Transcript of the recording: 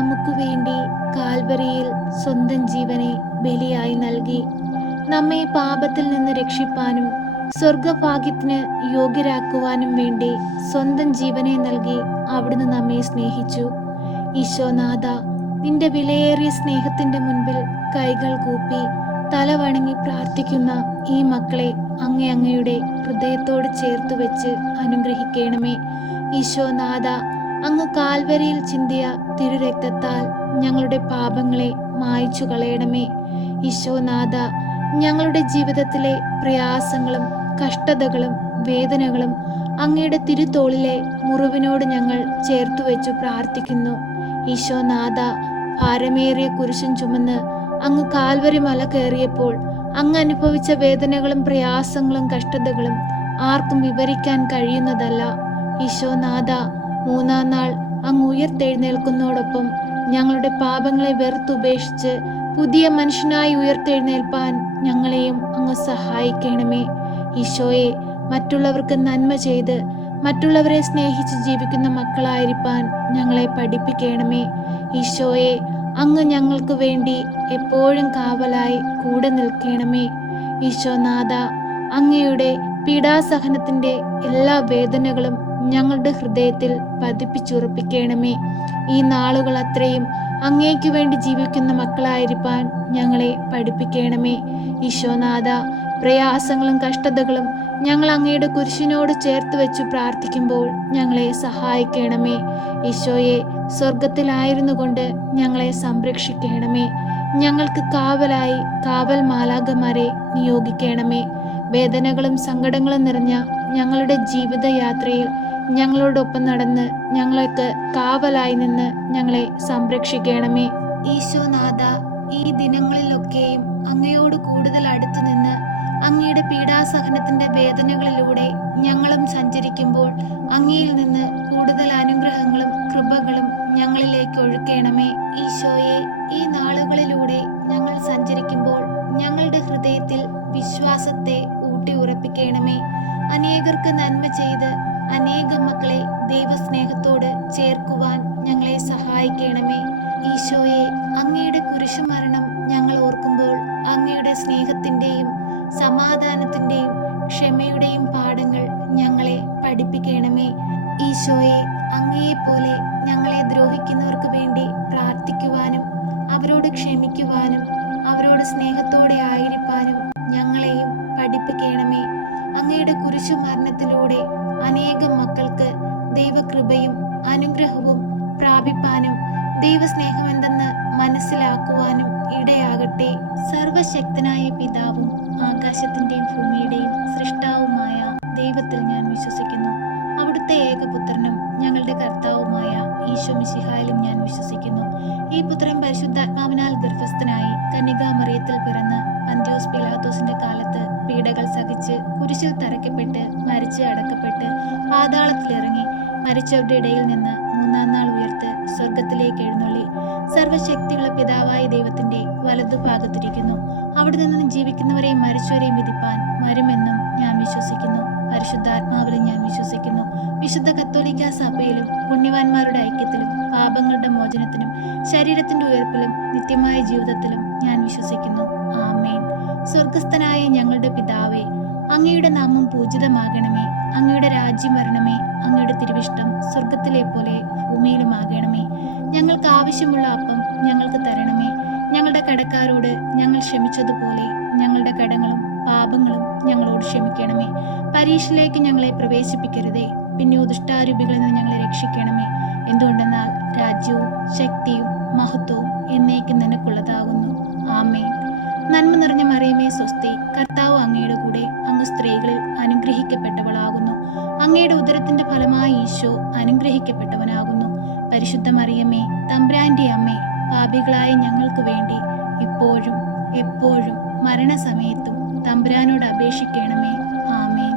നമുക്ക് വേണ്ടി കാൽവരിയിൽ സ്വന്തം ജീവനെ ബലിയായി നൽകി. നമ്മെ പാപത്തിൽ നിന്ന് രക്ഷിപ്പാനും സ്വർഗഭാഗ്യത്തിന് യോഗ്യരാക്കുവാനും വേണ്ടി സ്വന്തം ജീവനെ നൽകി അവിടുന്ന് നമ്മെ സ്നേഹിച്ചു. ഈശോനാഥ, നിന്റെ വിലയേറിയ സ്നേഹത്തിന്റെ മുൻപിൽ കൈകൾ കൂപ്പി തലവണങ്ങി പ്രാർത്ഥിക്കുന്ന ഈ മക്കളെ അങ്ങയുടെ ഹൃദയത്തോട് ചേർത്ത് വെച്ച് അനുഗ്രഹിക്കണമേ. ഈശോനാഥ, അങ്ങ് കാൽവരിയിൽ ചിന്തിയ തിരുരക്തത്താൽ ഞങ്ങളുടെ പാപങ്ങളെ മായ്ച്ചു കളയണമേ. ഈശോനാഥ, ഞങ്ങളുടെ ജീവിതത്തിലെ പ്രയാസങ്ങളും കഷ്ടതകളും വേദനകളും അങ്ങയുടെ തിരുത്തോളിലെ മുറിവിനോട് ഞങ്ങൾ ചേർത്തു വെച്ചു പ്രാർത്ഥിക്കുന്നു. ഈശോനാഥ, ഭാരമേറിയ കുരിശും ചുമന്ന് അങ്ങ് കാൽവരി മല കയറിയപ്പോൾ അങ്ങ് അനുഭവിച്ച വേദനകളും പ്രയാസങ്ങളും കഷ്ടതകളും ആർക്കും വിവരിക്കാൻ കഴിയുന്നതല്ല. ഈശോനാഥ, മൂന്നാം നാൾ അങ്ങ് ഉയർത്തെഴുന്നേൽക്കുന്നതോടൊപ്പം ഞങ്ങളുടെ പാപങ്ങളെ വെറുത്തുപേക്ഷിച്ച് പുതിയ മനുഷ്യനായി ഉയർത്തെഴുന്നേൽപ്പാൻ ഞങ്ങളെയും അങ്ങ് സഹായിക്കണമേ. ഈശോയെ, മറ്റുള്ളവർക്ക് നന്മ ചെയ്ത് മറ്റുള്ളവരെ സ്നേഹിച്ച് ജീവിക്കുന്ന മക്കളായിരിക്കാൻ ഞങ്ങളെ പഠിപ്പിക്കണമേ. ഈശോയെ, അങ്ങ് ഞങ്ങൾക്ക് വേണ്ടി എപ്പോഴും കാവലായി കൂടെ നിൽക്കണമേ. ഈശോനാഥ, അങ്ങയുടെ പീഡാസഹനത്തിന്റെ എല്ലാ വേദനകളും ഞങ്ങളുടെ ഹൃദയത്തിൽ പതിപ്പിച്ചുറപ്പിക്കണമേ. ഈ നാളുകൾ അത്രയും അങ്ങേക്ക് വേണ്ടി ജീവിക്കുന്ന മക്കളായിരിക്കാൻ ഞങ്ങളെ പഠിപ്പിക്കണമേ. ഈശോനാഥ, പ്രയാസങ്ങളും കഷ്ടതകളും ഞങ്ങൾ അങ്ങയുടെ കുരിശിനോട് ചേർത്ത് വെച്ചു പ്രാർത്ഥിക്കുമ്പോൾ ഞങ്ങളെ സഹായിക്കണമേ. ഈശോയെ, സ്വർഗത്തിലായിരുന്നു കൊണ്ട് ഞങ്ങളെ സംരക്ഷിക്കണമേ. ഞങ്ങൾക്ക് കാവലായി കാവൽ മാലാഖമാരെ നിയോഗിക്കണമേ. വേദനകളും സങ്കടങ്ങളും നിറഞ്ഞ ഞങ്ങളുടെ ജീവിതയാത്രയിൽ ഞങ്ങളോടൊപ്പം നടന്ന് ഞങ്ങൾക്ക് കാവലായി നിന്ന് ഞങ്ങളെ സംരക്ഷിക്കണമേ. ഈശോനാഥ, ഈ ദിനങ്ങളിലൊക്കെയും അങ്ങയോട് കൂടുതൽ അടുത്തു നിന്ന് അങ്ങയുടെ പീഡാസഹനത്തിന്റെ വേദനകളിലൂടെ ഞങ്ങളും സഞ്ചരിക്കുമ്പോൾ അങ്ങയിൽ നിന്ന് കൂടുതൽ അനുഗ്രഹങ്ങളും കൃപകളും ഞങ്ങളിലേക്ക് ഒഴുക്കണമേ. ഈശോയെ, ഈ നാളുകളിലൂടെ ഞങ്ങൾ സഞ്ചരിക്കുമ്പോൾ ഞങ്ങളുടെ ഹൃദയത്തിൽ വിശ്വാസത്തെ ഊട്ടി ഉറപ്പിക്കണമേ. അനേകർക്ക് നന്മ ചെയ്ത് അനേകം മക്കളെ ദൈവസ്നേഹത്തോട് ചേർക്കുവാൻ ഞങ്ങളെ സഹായിക്കണമേ. ഈശോയെ, അങ്ങയുടെ കുരിശുമരണം ഞങ്ങൾ ഓർക്കുമ്പോൾ അങ്ങയുടെ സ്നേഹത്തിന്റെയും സമാധാനത്തിന്റെയും ക്ഷമയുടെയും പാഠങ്ങൾ ഞങ്ങളെ പഠിപ്പിക്കണമേ. ഈശോയെ, അങ്ങയെപ്പോലെ ഞങ്ങളെ ദ്രോഹിക്കുന്നവർക്ക് വേണ്ടി പ്രാർത്ഥിക്കുവാനും അവരോട് ക്ഷമിക്കുവാനും അവരോട് സ്നേഹത്തോടെ ആയിരിക്കാനും ഞങ്ങളെയും പഠിപ്പിക്കണമേ. അങ്ങയുടെ കുരിശുമരണത്തിലൂടെ അനേകം മക്കൾക്ക് ദൈവകൃപയും അനുഗ്രഹവും പ്രാപിപ്പാനും ദൈവസ്നേഹം എന്തെന്ന് മനസ്സിലാക്കുവാനും ഇടയാകട്ടെ. സർവശക്തനായ പിതാവും ആകാശത്തിന്റെയും ഭൂമിയുടെയും സൃഷ്ടാവുമായ ദൈവത്തിൽ ഞാൻ വിശ്വസിക്കുന്നു. അവിടുത്തെ ഏകപുത്രനും ഞങ്ങളുടെ കർത്താവുമായ ഈശോ മിശിഹായിലും ഞാൻ വിശ്വസിക്കുന്നു. ഈ പുത്രൻ പരിശുദ്ധാത്മാവിനാൽ ഗർഭസ്ഥനായി കന്യകാമറിയത്തിൽ പിറന്ന് പന്തിയോസ് പീലാത്തോസിന്റെ കാലത്ത് പീഡകൾ സഹിച്ച് കുരിശിൽ തറയ്ക്കപ്പെട്ട് മരിച്ച് അടക്കപ്പെട്ട് പാതാളത്തിലിറങ്ങി മരിച്ചവരുടെ ഇടയിൽ നിന്ന് മൂന്നാം നാൾ ഉയർത്ത് സ്വർഗത്തിലേക്ക് എഴുന്നള്ളി സർവശക്തിയുള്ള പിതാവായ ദൈവത്തിന്റെ വലതുഭാഗത്തിരിക്കുന്നു. അവിടെ നിന്ന് ജീവിക്കുന്നവരെയും മരിച്ചവരെയും വിധിപ്പാൻ വരുമെന്നും ഞാൻ വിശ്വസിക്കുന്നു. പരിശുദ്ധാത്മാവിലും ഞാൻ വിശ്വസിക്കുന്നു. വിശുദ്ധ കത്തോലിക്കാ സഭയിലും പുണ്യവാന്മാരുടെ ഐക്യത്തിലും പാപങ്ങളുടെ മോചനത്തിനും ശരീരത്തിന്റെ ഉയർപ്പിലും നിത്യമായ ജീവിതത്തിലും ഞാൻ വിശ്വസിക്കുന്നു. ആമേൻ. സ്വർഗസ്ഥനായ ഞങ്ങളുടെ പിതാവേ, അങ്ങയുടെ നാമം പൂജിതമാകണമേ. അങ്ങയുടെ രാജ്യം വരണമേ. അങ്ങയുടെ തിരുവിഷ്ടം സ്വർഗത്തിലെ പോലെ ഭൂമിയിലുമാകണമേ. ഞങ്ങൾക്ക് ആവശ്യമുള്ള അപ്പം ഞങ്ങൾക്ക് തരണമേ. ഞങ്ങളുടെ കടക്കാരോട് ഞങ്ങൾ ക്ഷമിച്ചതുപോലെ ഞങ്ങളുടെ കടങ്ങളും പാപങ്ങളും ഞങ്ങളോട് ക്ഷമിക്കണമേ. പരീക്ഷയിലേക്ക് ഞങ്ങളെ പ്രവേശിപ്പിക്കരുതേ, പിന്നെയോ ദുഷ്ടാരൂപികളിൽ നിന്ന് ഞങ്ങളെ രക്ഷിക്കണമേ. എന്തുകൊണ്ടെന്നാൽ രാജ്യവും ശക്തിയും മഹത്വവും എന്നേക്കും നിനക്കുള്ളതാകുന്നു. ആമേൻ. നന്മ നിറഞ്ഞ മറിയമേ സ്വസ്തി, കർത്താവ് അങ്ങയുടെ കൂടെ, അങ്ങ് സ്ത്രീകളിൽ അനുഗ്രഹിക്കപ്പെട്ടവളാകുന്നു. അങ്ങയുടെ ഉദരത്തിന്റെ ഫലമായി ഈശോ അനുഗ്രഹിക്കപ്പെട്ടവനാകുന്നു. പരിശുദ്ധ മറിയമേ, തമ്പുരാന്റെ അമ്മേ, പാപികളായ ഞങ്ങൾക്ക് വേണ്ടി ഇപ്പോഴും എപ്പോഴും മരണസമയത്തും തമ്പുരാനോട് അപേക്ഷിക്കണമേ. ആമേൻ.